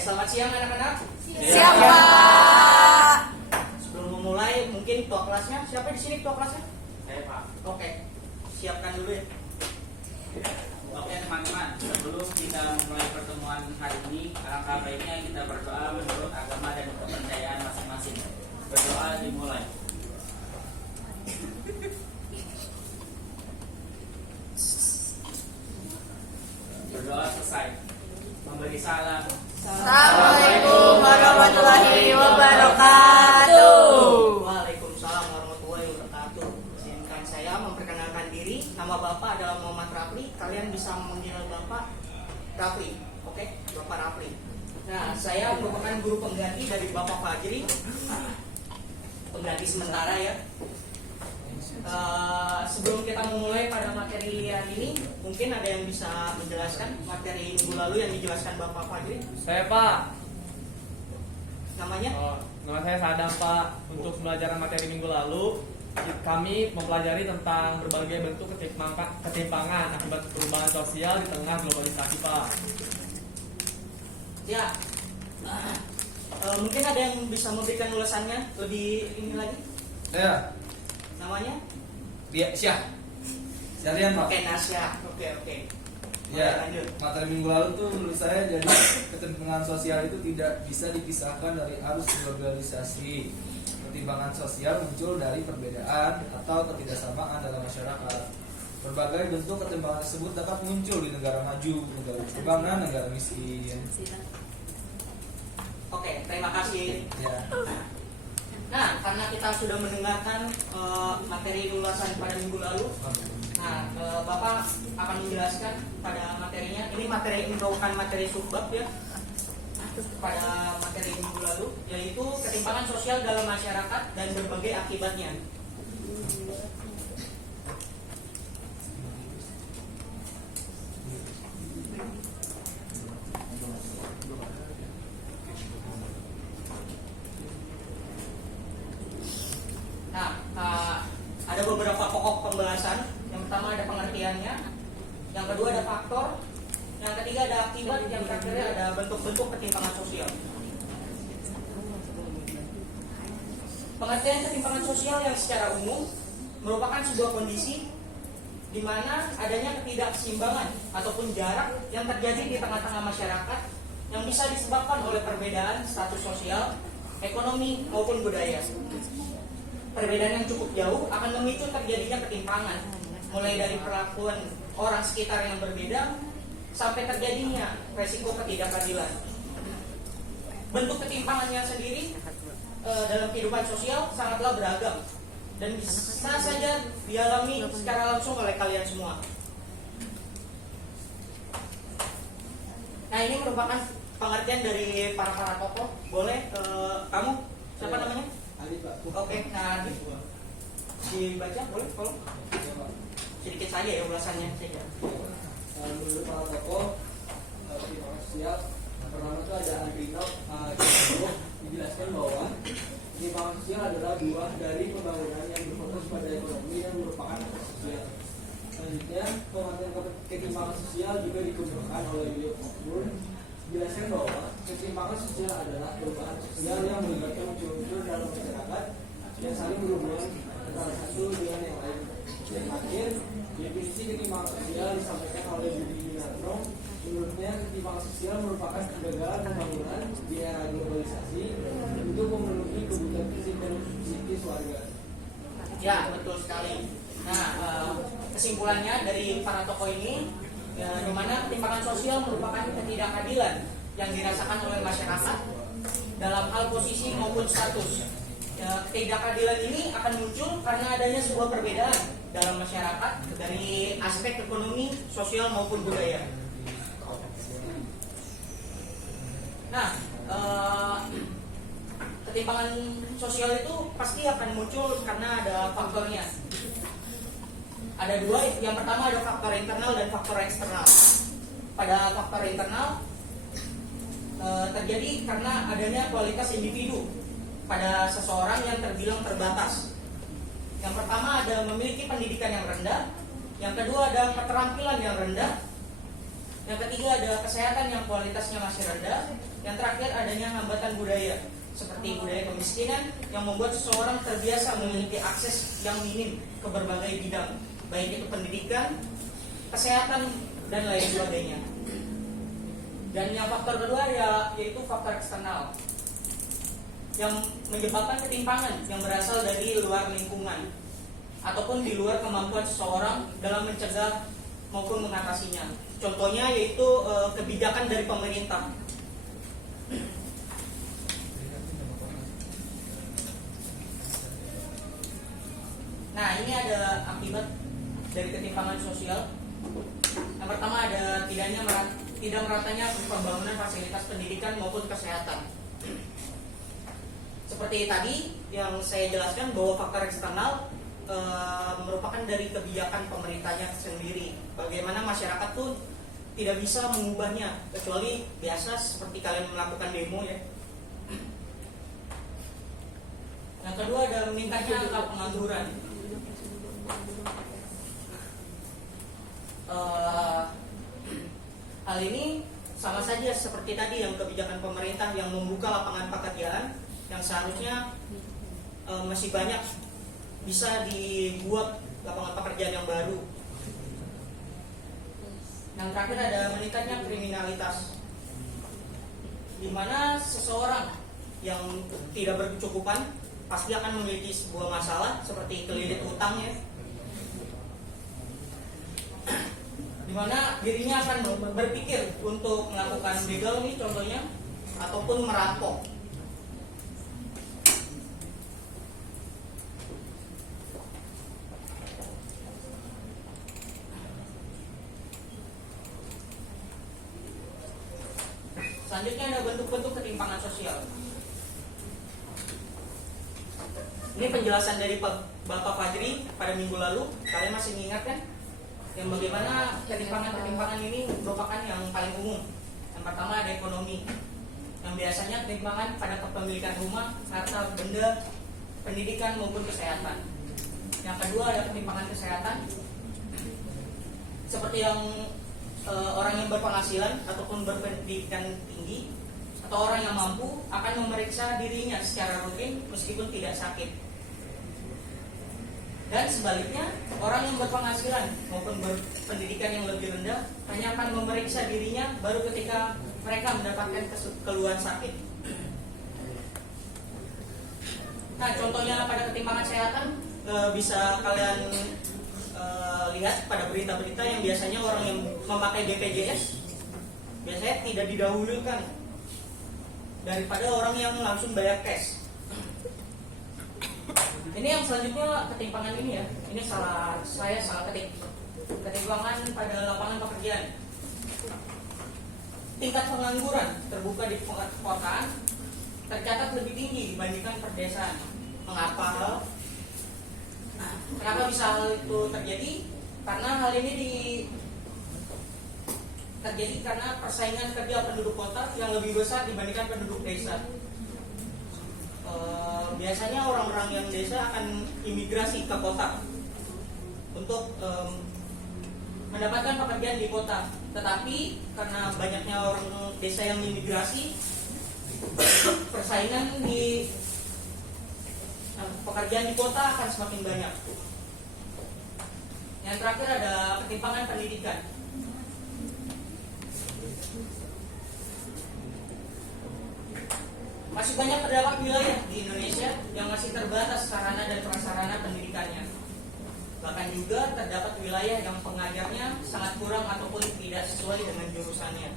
selamat siang anak-anak. Siap, Pak. Sebelum memulai, mungkin ketua kelasnya. Siapa di sini ketua kelasnya? Saya Pak. Oke, siapkan dulu ya. Oke teman-teman, sebelum kita memulai pertemuan hari ini, alangkah baiknya kita berdoa menurut agama dan kepercayaan masing-masing. Berdoa dimulai. Berdoa selesai. Memberi salam. Assalamualaikum warahmatullahi wabarakatuh. Waalaikumsalam warahmatullahi wabarakatuh. Izinkan saya memperkenalkan diri. Nama Bapak adalah Muhammad Rafli. Kalian bisa memanggil Bapak Rafli. Oke, Bapak Rafli. Nah, saya merupakan guru pengganti dari Bapak Fajri. Pengganti sementara ya. Sebelum kita memulai pada materi hari ini, mungkin ada yang bisa menjelaskan materi minggu lalu yang dijelaskan Bapak Fajri. Saya Pak. Namanya? Nama saya Sadam Pak. Untuk pembelajaran materi minggu lalu, kami mempelajari tentang berbagai bentuk ketimpangan akibat perubahan sosial di tengah globalisasi Pak. Ya. Mungkin ada yang bisa memberikan ulasannya lebih ini lagi. Ya, Namanya? dia Syah. Syarian Pak. Oke, Nasya. Oke. Ya, Lanjut. materi minggu lalu tuh menurut saya jadi ketimpangan sosial itu tidak bisa dipisahkan dari arus globalisasi. Ketimpangan sosial muncul dari perbedaan atau ketidaksamaan dalam masyarakat. Berbagai bentuk ketimpangan tersebut dapat muncul di negara maju, negara berkembang, dan negara miskin. Oke, terima kasih. Ya. Nah, karena kita sudah mendengarkan materi ulasan pada minggu lalu, nah Bapak akan menjelaskan pada materinya. Ini materi merupakan materi subbab ya. Pada materi minggu lalu, yaitu ketimpangan sosial dalam masyarakat dan berbagai akibatnya. Nah, ada beberapa pokok pembahasan. Yang pertama ada pengertiannya, yang kedua ada faktor, yang ketiga ada akibat, yang terakhir ada bentuk-bentuk ketimpangan sosial. Pengertian ketimpangan sosial yang secara umum merupakan sebuah kondisi di mana adanya ketidakseimbangan ataupun jarak yang terjadi di tengah-tengah masyarakat yang bisa disebabkan oleh perbedaan status sosial, ekonomi maupun budaya. Perbedaan yang cukup jauh akan memicu terjadinya ketimpangan, mulai dari perlakuan orang sekitar yang berbeda sampai terjadinya resiko ketidakadilan. Bentuk ketimpangannya sendiri dalam kehidupan sosial sangatlah beragam dan bisa saja dialami secara langsung oleh kalian semua. Nah, ini merupakan pengertian dari para tokoh. Boleh kamu siapa namanya? Ali Pak. Oke, nah dibaca boleh kalau sedikit saja ya ulasannya saja. Menurut para tokoh ketimpangan sosial, pertama itu ada Andrino dijelaskan bahwa ketimpangan sosial adalah buah dari pembangunan yang berfokus pada ekonomi yang merupakan sosial. Selanjutnya, pengertian ketimpangan sosial juga dikembangkan oleh William Osborne. Dijelaskan bahwa ketimpangan sosial adalah perubahan sosial yang melibatkan unsur-unsur dalam masyarakat yang saling berhubungan antara satu dengan yang lain. Yang terakhir, definisi ketimpangan sosial disampaikan oleh Budi Yunarno. Menurutnya, ketimpangan sosial merupakan kegagalan pembangunan di era globalisasi untuk memenuhi kebutuhan fisik dan psikis warga. Ya, betul sekali. Nah, kesimpulannya dari para tokoh ini, di mana ketimpangan sosial merupakan ketidakadilan yang dirasakan oleh masyarakat dalam hal posisi maupun status. Ketidakadilan ini akan muncul karena adanya sebuah perbedaan dalam masyarakat dari aspek ekonomi, sosial maupun budaya. Nah, ketimpangan sosial itu pasti akan muncul karena ada faktornya. Ada dua, yang pertama ada faktor internal dan faktor eksternal. Pada faktor internal terjadi karena adanya kualitas individu pada seseorang yang terbilang terbatas. Yang pertama ada memiliki pendidikan yang rendah, yang kedua ada keterampilan yang rendah, Yang ketiga ada kesehatan yang kualitasnya masih rendah. Yang terakhir adanya hambatan budaya seperti budaya kemiskinan yang membuat seseorang terbiasa memiliki akses yang minim ke berbagai bidang, baik itu pendidikan, kesehatan, dan lain sebagainya. Dan yang faktor kedua yaitu faktor eksternal yang menyebabkan ketimpangan yang berasal dari luar lingkungan ataupun di luar kemampuan seseorang dalam mencegah maupun mengatasinya. Contohnya yaitu kebijakan dari pemerintah. Nah, ini ada akibat dari ketimpangan sosial. Yang pertama ada tidak meratanya pembangunan fasilitas pendidikan maupun kesehatan. Seperti tadi yang saya jelaskan bahwa faktor eksternal merupakan dari kebijakan pemerintahnya sendiri. Bagaimana masyarakat tuh tidak bisa mengubahnya kecuali biasa seperti kalian melakukan demo ya. Yang kedua ada meningkatnya angka pengangguran. Hal ini sama saja seperti tadi yang kebijakan pemerintah yang membuka lapangan pekerjaan yang seharusnya masih banyak bisa dibuat lapangan pekerjaan yang baru. Yang terakhir ada meningkatnya kriminalitas, di mana seseorang yang tidak berkecukupan pasti akan memiliki sebuah masalah seperti kelilit utang ya, di mana dirinya akan berpikir untuk melakukan begal nih contohnya ataupun merampok. Selanjutnya ada bentuk-bentuk ketimpangan sosial. Ini penjelasan dari Bapak Fajri pada minggu lalu. Kalian masih mengingat kan? Yang bagaimana ketimpangan ini merupakan yang paling umum. Yang pertama ada ekonomi, yang biasanya ketimpangan pada kepemilikan rumah, harta benda, pendidikan maupun kesehatan. Yang kedua ada ketimpangan kesehatan, seperti yang orang yang berpenghasilan ataupun berpendidikan tinggi atau orang yang mampu akan memeriksa dirinya secara rutin meskipun tidak sakit. Dan sebaliknya, orang yang berpenghasilan maupun berpendidikan yang lebih rendah hanya akan memeriksa dirinya baru ketika mereka mendapatkan keluhan sakit. Nah, contohnya pada ketimpangan kesehatan bisa kalian lihat pada berita-berita yang biasanya orang yang memakai BPJS biasanya tidak didahulukan daripada orang yang langsung bayar cash. Ini yang selanjutnya ketimpangan ini ya. Ini saya salah ketik. Ketimpangan pada lapangan pekerjaan. Tingkat pengangguran terbuka di perkotaan tercatat lebih tinggi dibandingkan perdesaan. Mengapa? Kenapa bisa hal itu terjadi? Karena hal ini terjadi karena persaingan kerja penduduk kota yang lebih besar dibandingkan penduduk desa. Biasanya orang-orang yang desa akan imigrasi ke kota untuk mendapatkan pekerjaan di kota. Tetapi karena banyaknya orang desa yang imigrasi, persaingan di pekerjaan di kota akan semakin banyak. Yang terakhir ada ketimpangan pendidikan. Masih banyak terdapat wilayah di Indonesia yang masih terbatas sarana dan prasarana pendidikannya. Bahkan juga terdapat wilayah yang pengajarnya sangat kurang ataupun tidak sesuai dengan jurusannya.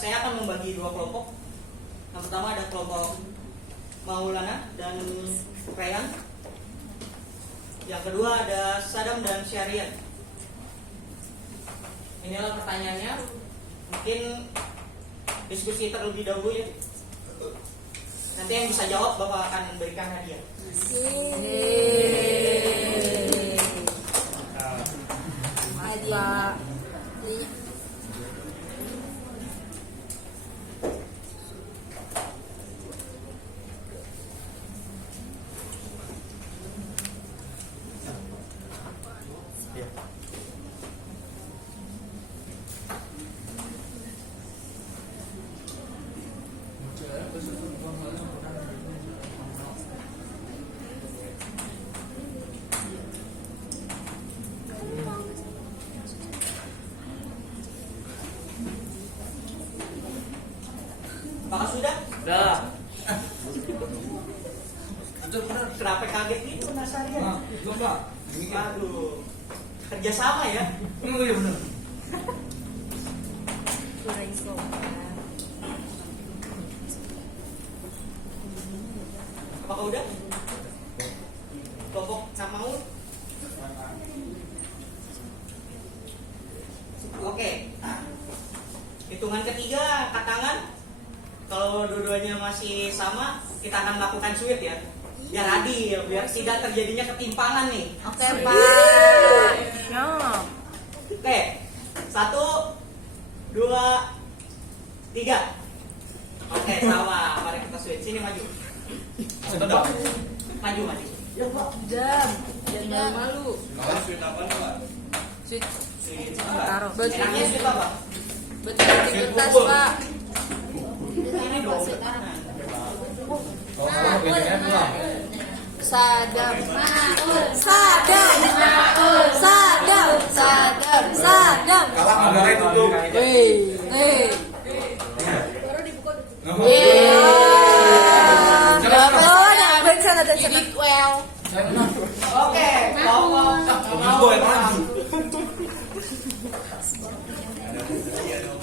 Saya akan membagi dua kelompok. Yang pertama ada kelompok Maulana dan Rayyan. Yang kedua ada Sadam dan Syariat. Inilah pertanyaannya. Mungkin diskusi terlebih dahulu ya. Nanti yang bisa jawab Bapak akan berikan hadiah. Kenapa kaget gitu Nasarian? Coba. Aduh, kerjasama ya. Oh iya benar. Apakah udah? Kelompok Samaul? Oke. Hitungan ketiga, angkat tangan. Kalau dua-duanya masih sama, kita akan melakukan sweep ya. Biar adil, biar tidak terjadinya ketimpangan nih. Oke, Pak. Siap. Oke, 1, 2, 3. Oke, sama. Mari kita switch. Sini maju. Maju. Jam. Jangan malu. Switch. Switch. Taruh. Enaknya switch apa? Betul aktivitas, Pak. Ini dong. Sadam. Sadam. Kalah negara itu tuh. Oke, Gue yang maju.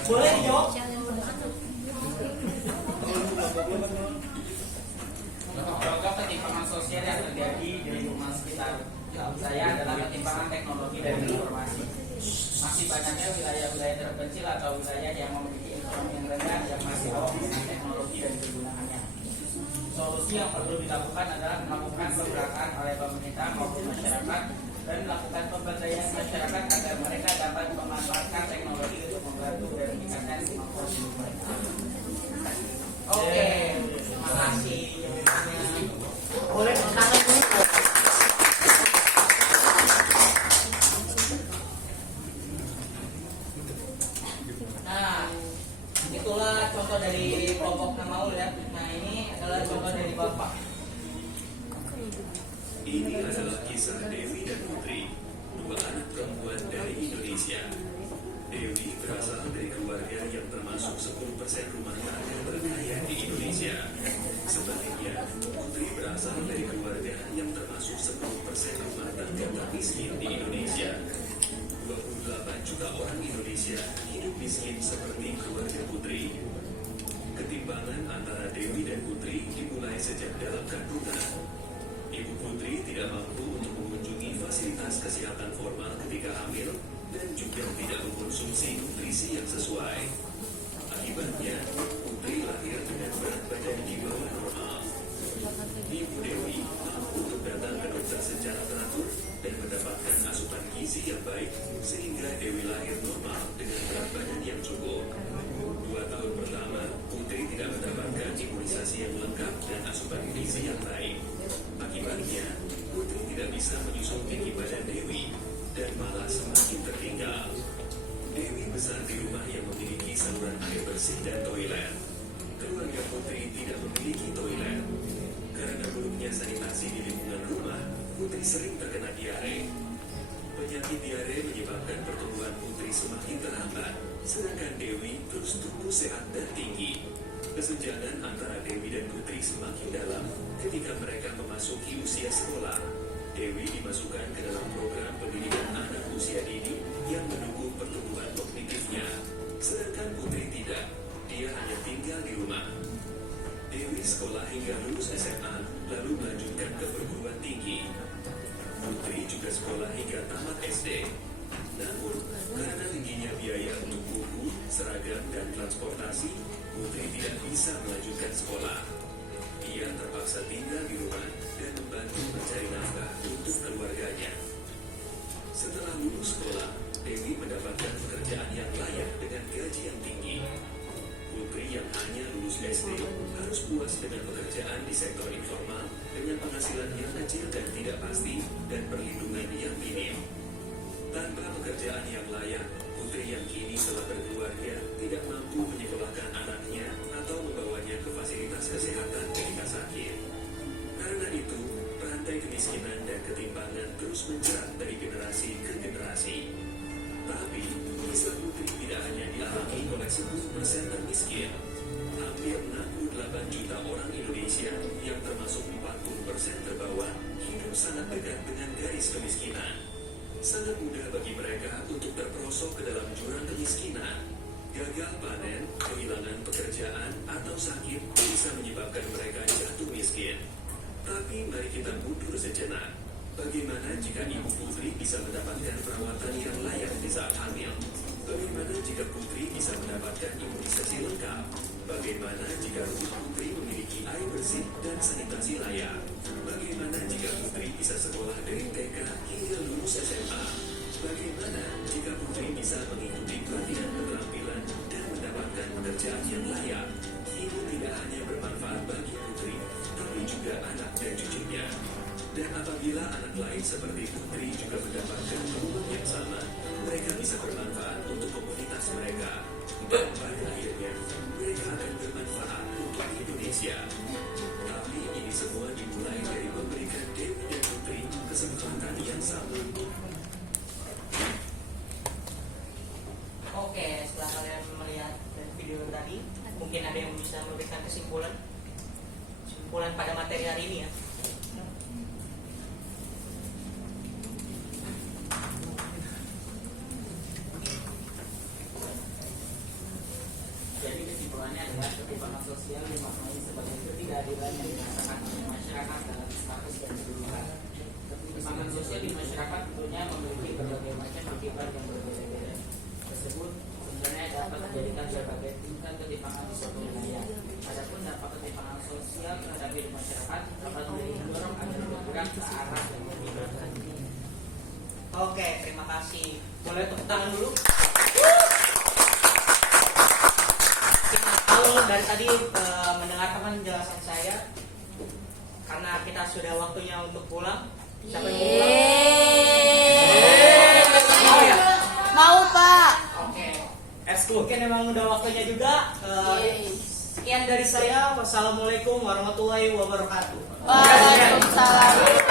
boleh dijawab? Contoh ketimpangan sosial yang terjadi di lingkungan sekitar saya adalah ketimpangan teknologi dan informasi. Masih banyaknya wilayah-wilayah terpencil atau wilayah yang memiliki ekonomi yang rendah yang masih awam dengan teknologi dan kegunaannya. Solusi yang perlu dilakukan adalah melakukan pemberataan oleh pemerintah maupun masyarakat dan melakukan pemberdayaan masyarakat agar mereka dapat memanfaatkan teknologi untuk membantu dan meningkatkan kemampuan hidup mereka. Oke, terima kasih. Boleh tangan dulu. Nah, itulah contoh dari kelompok Namaul ya. Nah, ini adalah contoh dari Bapak. Ini adalah kisah Dewi dan Putri, dua anak perempuan dari Indonesia. Dewi berasal dari keluarga yang termasuk 10% rumah tangga terkaya di Indonesia. Sebaliknya, Putri berasal dari keluarga yang termasuk 10% rumah tangga termiskin di Indonesia. 28 juta orang Indonesia hidup miskin seperti keluarga Putri. Ketimpangan antara Dewi dan Putri dimulai sejak dalam kandungan. Ibu Putri tidak mampu untuk mengunjungi fasilitas kesehatan formal ketika hamil dan juga tidak mengkonsumsi nutrisi yang sesuai. Akibatnya, Putri lahir dengan berat badan di bawah normal. Ibu Dewi mampu untuk datang ke dokter secara teratur dan mendapatkan asupan gizi yang baik sehingga Dewi lahir normal dengan berat badan yang cukup. 2 tahun pertama, Putri tidak mendapatkan imunisasi yang lengkap dan asupan gizi yang baik. Akibatnya, Putri tidak bisa menyusul tinggi badan Dewi dan malah semakin tertinggal. Dewi besar di rumah yang memiliki saluran air bersih dan toilet. Keluarga Putri tidak memiliki toilet. Karena buruknya sanitasi di lingkungan rumah, Putri sering terkena diare. Penyakit diare menyebabkan pertumbuhan Putri semakin terhambat, sedangkan Dewi terus tumbuh sehat dan tinggi. Kesenjangan antara Dewi dan Putri semakin dalam ketika mereka memasuki usia sekolah. Dewi dimasukkan ke dalam program pendidikan anak usia dini yang mendukung pertumbuhan kognitifnya, sedangkan Putri tidak. Dia hanya tinggal di rumah. Dewi sekolah hingga lulus SMA, lalu melanjutkan ke perguruan tinggi. Putri juga sekolah hingga tamat SD. Namun, karena tingginya biaya untuk buku, seragam, dan transportasi, Putri tidak bisa melanjutkan sekolah. Ia terpaksa tinggal di rumah dan membantu mencari nafkah untuk keluarganya. Setelah lulus sekolah, Dewi mendapatkan pekerjaan yang layak dengan gaji yang tinggi. Putri yang hanya lulus SD harus puas dengan pekerjaan di sektor informal dengan penghasilan yang kecil dan tidak pasti dan perlindungan yang minim. Tanpa pekerjaan yang layak, Putri yang kini telah berkeluarga tidak mampu menyekolahkan anaknya atau membawanya ke fasilitas kesehatan ketika sakit. Karena itu, rantai kemiskinan dan ketimpangan terus menjerat dari generasi ke generasi. Tapi, kisah Putri tidak hanya dialami oleh 10% termiskin. Hampir 68 juta orang Indonesia terbawah hidup sangat dekat dengan garis kemiskinan. Sangat mudah bagi mereka untuk terperosok ke dalam jurang kemiskinan. Gagal panen, kehilangan pekerjaan, atau sakit bisa menyebabkan mereka jatuh miskin. Tapi mari kita mundur sejenak. Bagaimana jika Ibu Putri bisa mendapatkan perawatan yang layak di saat hamil? Bagaimana jika Putri bisa mendapatkan imunisasi lengkap? Bagaimana jika Putri memiliki air bersih dan sanitasi layak? Bagaimana jika Putri bisa sekolah dari TK hingga lulus SMA? Bagaimana jika Putri bisa mengikuti pelatihan keterampilan dan mendapatkan pekerjaan yang layak? Ini tidak hanya bermanfaat bagi Putri, tapi juga anak dan cucunya. Dan apabila anak lain seperti Putri juga mendapatkan peluang yang sama, mereka bisa bermanfaat untuk komunitas mereka. Dan pada akhirnya, mereka akan bermanfaat untuk Indonesia. Tapi ini semua dimulai dari memberikan Dewi dan Putri kesempatan yang sama. Oke, setelah kalian melihat video tadi, mungkin ada yang bisa memberikan kesimpulan pada materi hari ini ya. Jadi kesimpulannya adalah ketimpangan sosial dimaknai sebagai ketidakadilan yang dirasakan oleh masyarakat dalam status dan kedudukan. Ketimpangan sosial di masyarakat tentunya memiliki berbagai macam akibat yang berbeda-beda. Tersebut sebenarnya dapat menjadikan berbagai tingkat ketimpangan di suatu wilayah. Adapun dampak ketimpangan sosial terhadap hidup masyarakat dapat mendorong agar bergerak ke arah yang lebih baik. Oke, terima kasih. Boleh tepuk tangan dulu. Kalau dari tadi mendengarkan penjelasan saya, karena kita sudah waktunya untuk pulang. Siapa yang mau pulang? Mau ya? Mau, Pak. Oke. Mungkin memang udah waktunya juga. Sekian dari saya. Wassalamualaikum warahmatullahi wabarakatuh. Waalaikumsalam.